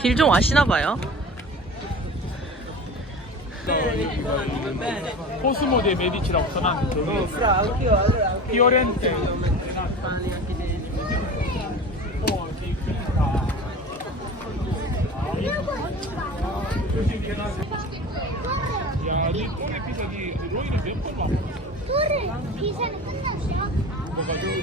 길 좀 아시나 봐요. 코스모 데 메디치라고 써놨는 저기 피오렌테 야, 이 꼬리 피자지 로이는 몇번 와? 토를 비사는 끝났어? 뭐 이거.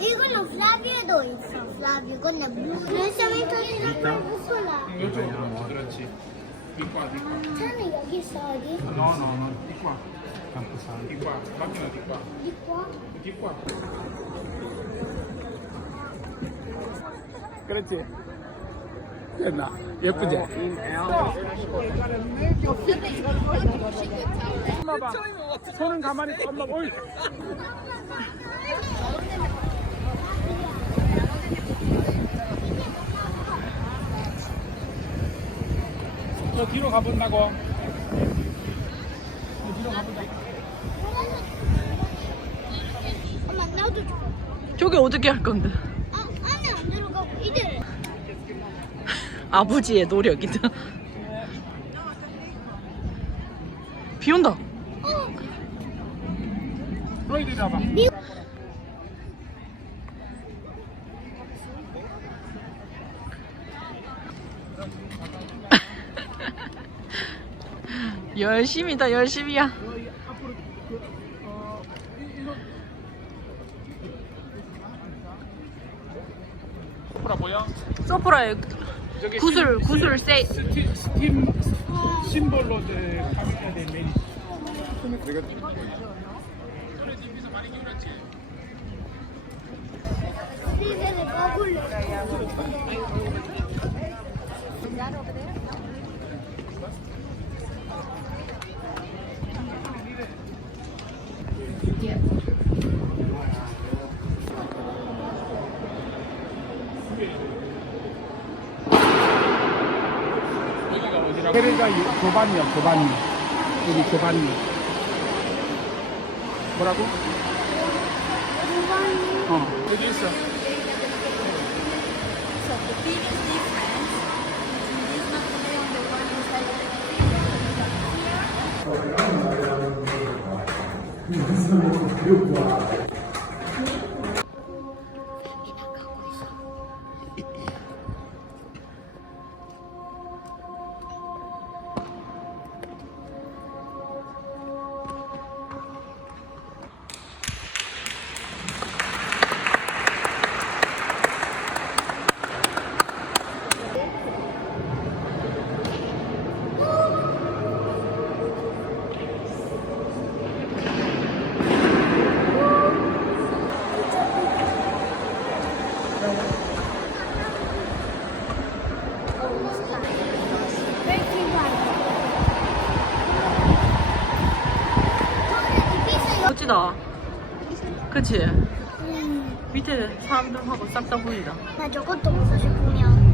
이거는 플라비에도 있어. 플라비. 근데 르샤미 터지는 무소라. 이쪽으로 그렇지 이과 차는 여기 있어 어디? 너너너 이과 이과 마키나 이과 이거? 이과 그렇지. 됐나? 예쁘지? 엄마 봐. 손은 가만히 있고 엄마 어이. 저 뒤로 가본다고. 저 뒤로 가본다고 엄마 나도 줘. 저기 어떻게 할 건데? 아, 안에 안 들어가고 이들. 아버지의 노력이다. 비 온다. 어, 열심이다, 열심이야. 로이 앞으로 그, 어, 이- 이거 보라 뭐야? 서프라의 저기 구슬, 심- 구슬 세. 스티, 스팀 심볼로 가미가 된 메뉴. 이들을 먹을래. 여기 가 어디라고? 헤레가 교반이야, 교반이. 여기 교반이. 뭐라고? 어, 여기 있어. 멋지다. 그치? 밑에 사람들하고 싹 다 보인다. 나 저것도 먹고 싶으면.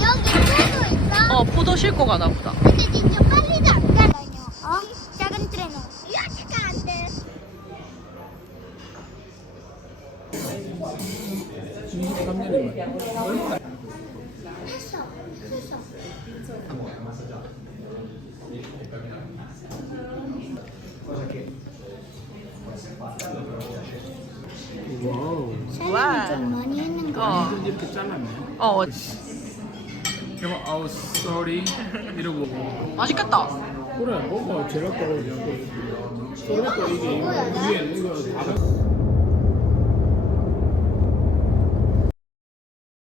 여기 트레도 있어. 어, 포도 싣고 가나 보다. 근데 진짜 빨리도 안 가다녀. 어? 작은 트레는 이렇게 안 돼. 했어. 했어. 와우. 셀럽이 좀 많이 했는 거. 어, 이렇게 잘랐네. 어, 이거 아우 쏘리 이러고 맛있겠다. 그래 뭐가 제가 또 소리도 이게 위에 이거 다